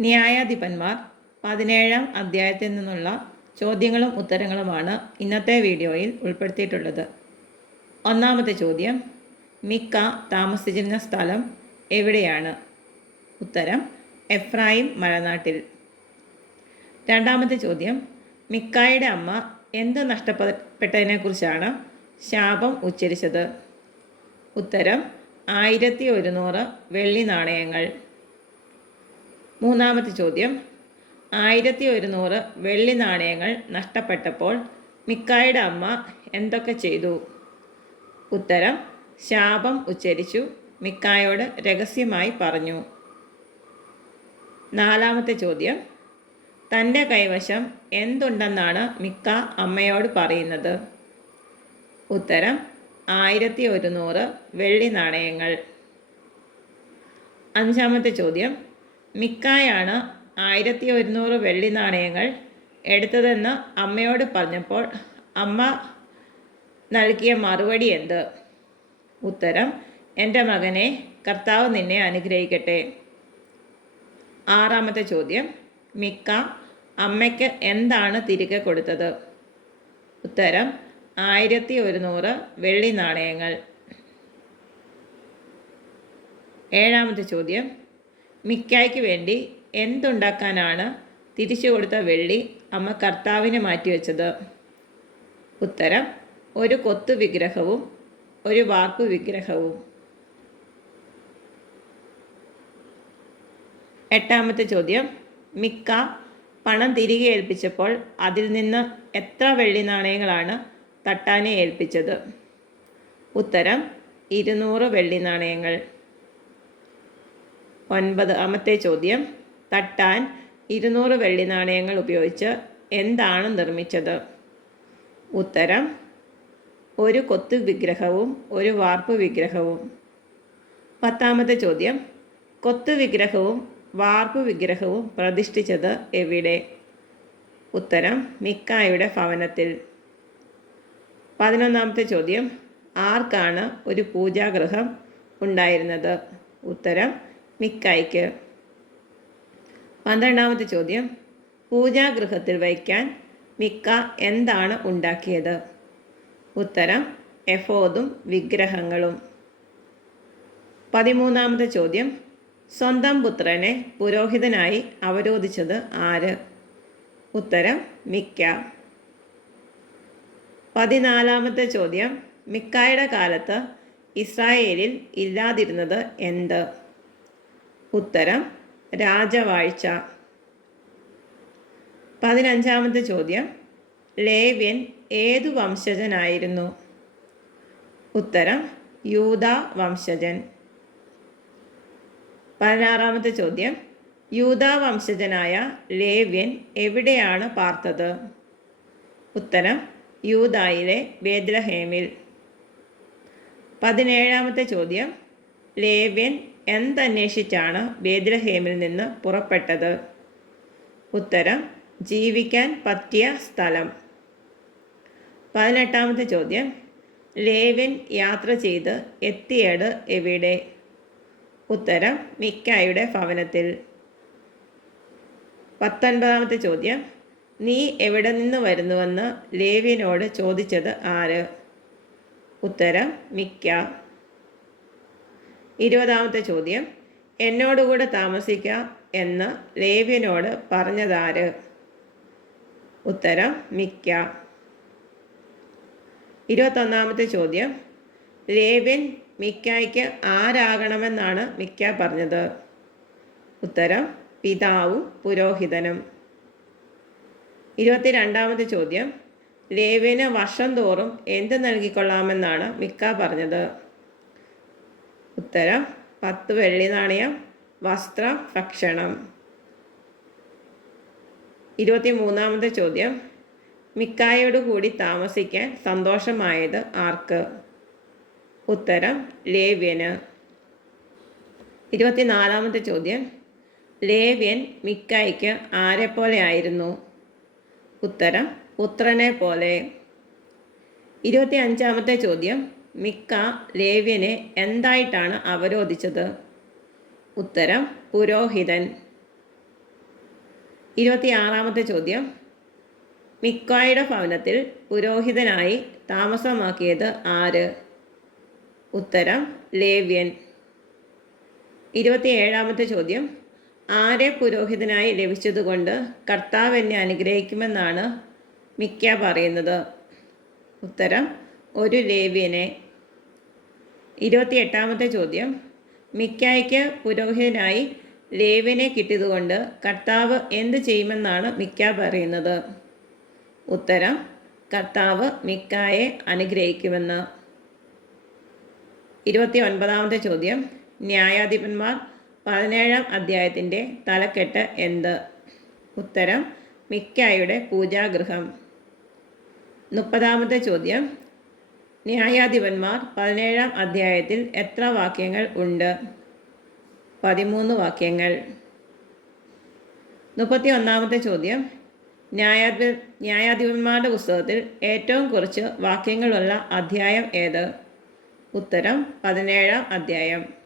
ന്യായാധിപന്മാർ പതിനേഴാം അധ്യായത്തിൽ നിന്നുള്ള ചോദ്യങ്ങളും ഉത്തരങ്ങളുമാണ് ഇന്നത്തെ വീഡിയോയിൽ ഉൾപ്പെടുത്തിയിട്ടുള്ളത്. ഒന്നാമത്തെ ചോദ്യം മിക്ക താമസിച്ചിരുന്ന സ്ഥലം എവിടെയാണ്? ഉത്തരം എഫ്രായിം മലനാട്ടിൽ. രണ്ടാമത്തെ ചോദ്യം മിക്കായുടെ അമ്മ എന്ത് നഷ്ടപ്പെട്ടതിനെക്കുറിച്ചാണ് ശാപം ഉച്ചരിച്ചത്? ഉത്തരം ആയിരത്തി ഒരുന്നൂറ് വെള്ളി നാണയങ്ങൾ. മൂന്നാമത്തെ ചോദ്യം. ആയിരത്തി ഒരുന്നൂറ് വെള്ളി നാണയങ്ങൾ നഷ്ടപ്പെട്ടപ്പോൾ മിക്കായുടെ അമ്മ എന്തൊക്കെ ചെയ്തു? ഉത്തരം ശാപം ഉച്ചരിച്ചു മിക്കായോട് രഹസ്യമായി പറഞ്ഞു. നാലാമത്തെ ചോദ്യം തന്റെ കൈവശം എന്തുണ്ടെന്നാണ് മിക്ക അമ്മയോട് പറയുന്നത്? ഉത്തരം ആയിരത്തി ഒരുന്നൂറ് വെള്ളി നാണയങ്ങൾ. അഞ്ചാമത്തെ ചോദ്യം മിക്കായാണ് ആയിരത്തി ഒരുന്നൂറ് വെള്ളി നാണയങ്ങൾ എടുത്തതെന്ന് അമ്മയോട് പറഞ്ഞപ്പോൾ അമ്മ നൽകിയ മറുപടി എന്ത്? ഉത്തരം എന്റെ മകനെ കർത്താവ് നിന്നെ അനുഗ്രഹിക്കട്ടെ. ആറാമത്തെ ചോദ്യം മിക്ക അമ്മയ്ക്ക് എന്താണ് തിരികെ കൊടുത്തത്? ഉത്തരം ആയിരത്തി ഒരുന്നൂറ് വെള്ളി നാണയങ്ങൾ. ഏഴാമത്തെ ചോദ്യം മിക്കായ്ക്ക് വേണ്ടി എന്തുണ്ടാക്കാനാണ് തിരിച്ചു കൊടുത്ത വെള്ളി അമ്മ കർത്താവിന് മാറ്റിവെച്ചത്? ഉത്തരം ഒരു കൊത്തു വിഗ്രഹവും ഒരു വാർപ്പ് വിഗ്രഹവും. എട്ടാമത്തെ ചോദ്യം മിക്ക പണം തിരികെ ഏൽപ്പിച്ചപ്പോൾ അതിൽ നിന്ന് എത്ര വെള്ളി നാണയങ്ങളാണ് തട്ടാനെ ഏൽപ്പിച്ചത്? ഉത്തരം ഇരുന്നൂറ് വെള്ളി നാണയങ്ങൾ. ഒൻപതാമത്തെ ചോദ്യം. തട്ടാൻ ഇരുന്നൂറ് വെള്ളി നാണയങ്ങൾ ഉപയോഗിച്ച് എന്താണ് നിർമ്മിച്ചത്? ഉത്തരം ഒരു കൊത്തു വിഗ്രഹവും ഒരു വാർപ്പ് വിഗ്രഹവും. പത്താമത്തെ ചോദ്യം. കൊത്തു വിഗ്രഹവും വാർപ്പ് വിഗ്രഹവും പ്രതിഷ്ഠിച്ചത് എവിടെ? ഉത്തരം മിക്കായുടെ ഭവനത്തിൽ. പതിനൊന്നാമത്തെ ചോദ്യം. ആർക്കാണ് ഒരു പൂജാഗൃഹം ഉണ്ടായിരുന്നത്? ഉത്തരം മിക്കായ്ക്ക്. പന്ത്രണ്ടാമത്തെ ചോദ്യം. പൂജാഗൃഹത്തിൽ വയ്ക്കാൻ മിക്ക എന്താണ് ഉണ്ടാക്കിയത്? ഉത്തരം എഫോദും വിഗ്രഹങ്ങളും. പതിമൂന്നാമത്തെ ചോദ്യം. സ്വന്തം പുത്രനെ പുരോഹിതനായി അവരോധിച്ചത് ആര്? ഉത്തരം മിക്ക. പതിനാലാമത്തെ ചോദ്യം. മിക്കായുടെ കാലത്ത് ഇസ്രായേലിൽ ഇല്ലാതിരുന്നത് എന്ത്? ഉത്തരം രാജവാഴ്ച. പതിനഞ്ചാമത്തെ ചോദ്യം. ലേവ്യൻ ഏതു വംശജനായിരുന്നു? ഉത്തരം യൂത വംശജൻ. പതിനാറാമത്തെ ചോദ്യം. യൂത വംശജനായ ലേവ്യൻ എവിടെയാണ് പാർത്തത്? ഉത്തരം യൂതായിലെ ബേദ്രഹേമിൽ പതിനേഴാമത്തെ ചോദ്യം. ലേവ്യൻ എന്തന്വേഷിച്ചാണ് ബേദ്രഹേമിൽ നിന്ന് പുറപ്പെട്ടത്? ഉത്തരം ജീവിക്കാൻ പറ്റിയ സ്ഥലം. പതിനെട്ടാമത്തെ ചോദ്യം ലേവ്യൻ യാത്ര ചെയ്ത് എത്തിയത് എവിടെ? ഉത്തരം മിക്കായുടെ ഭവനത്തിൽ. പത്തൊൻപതാമത്തെ ചോദ്യം നീ എവിടെ നിന്ന് വരുന്നുവെന്ന് ലേവ്യനോട് ചോദിച്ചത് ആര്? ഉത്തരം മിക്ക. ഇരുപതാമത്തെ ചോദ്യം. എന്നോടുകൂടെ താമസിക്കുക എന്ന് ലേവ്യനോട് പറഞ്ഞതാര്? ഉത്തരം മിക്ക. ഇരുപത്തൊന്നാമത്തെ ചോദ്യം. ലേവ്യൻ മിക്കായ്ക്ക് ആരാകണമെന്നാണ് മിക്ക പറഞ്ഞത്? ഉത്തരം പിതാവും പുരോഹിതനും. ഇരുപത്തിരണ്ടാമത്തെ ചോദ്യം. ലേവ്യന് വർഷം തോറും എന്ത് നൽകിക്കൊള്ളാമെന്നാണ് മിക്ക പറഞ്ഞത്? ഉത്തരം പത്ത് വെള്ളി നാണയം വസ്ത്രം ഭക്ഷണം. ഇരുപത്തി മൂന്നാമത്തെ ചോദ്യം മിക്കായോട് കൂടി താമസിക്കാൻ സന്തോഷമായത് ആർക്ക്? ഉത്തരം ലേവ്യന്. ഇരുപത്തിനാലാമത്തെ ചോദ്യം ലേവ്യൻ മിക്കായ്ക്ക് പോലെ ആയിരുന്നു? ഉത്തരം പുത്രനെ പോലെ. ഇരുപത്തി അഞ്ചാമത്തെ ചോദ്യം മിക്ക ലേവ്യനെ എന്തായിട്ടാണ് അവരോധിച്ചത്? ഉത്തരം പുരോഹിതൻ. ഇരുപത്തിയാറാമത്തെ ചോദ്യം. മിക്കായുടെ ഭവനത്തിൽ പുരോഹിതനായി താമസമാക്കിയത് ആര്? ഉത്തരം ലേവ്യൻ. ഇരുപത്തിയേഴാമത്തെ ചോദ്യം. ആരെ പുരോഹിതനായി ലഭിച്ചതുകൊണ്ട് കർത്താവ് എന്നെ അനുഗ്രഹിക്കുമെന്നാണ് മിക്ക പറയുന്നത്? ഉത്തരം ഒരു ലേവ്യനെ. ഇരുപത്തിയെട്ടാമത്തെ ചോദ്യം. മിക്കായ്ക്ക് പുരോഹിതനായി ലേവ്യനെ കിട്ടിയതുകൊണ്ട് കർത്താവ് എന്ത് ചെയ്യുമെന്നാണ് മിക്ക പറയുന്നത്? ഉത്തരം കർത്താവ് മിക്കായെ അനുഗ്രഹിക്കുമെന്ന്. ഇരുപത്തി ഒൻപതാമത്തെ ചോദ്യം. ന്യായാധിപന്മാർ പതിനേഴാം അധ്യായത്തിന്റെ തലക്കെട്ട് എന്ത്? ഉത്തരം മിക്കായുടെ പൂജാഗൃഹം. മുപ്പതാമത്തെ ചോദ്യം. ന്യായാധിപന്മാർ പതിനേഴാം അധ്യായത്തിൽ എത്ര വാക്യങ്ങൾ ഉണ്ട്? പതിമൂന്ന് വാക്യങ്ങൾ. മുപ്പത്തി ഒന്നാമത്തെ ചോദ്യം. ന്യായാധി ന്യായാധിപന്മാരുടെ പുസ്തകത്തിൽ ഏറ്റവും കുറച്ച് വാക്യങ്ങളുള്ള അധ്യായം ഏത്? ഉത്തരം പതിനേഴാം അധ്യായം.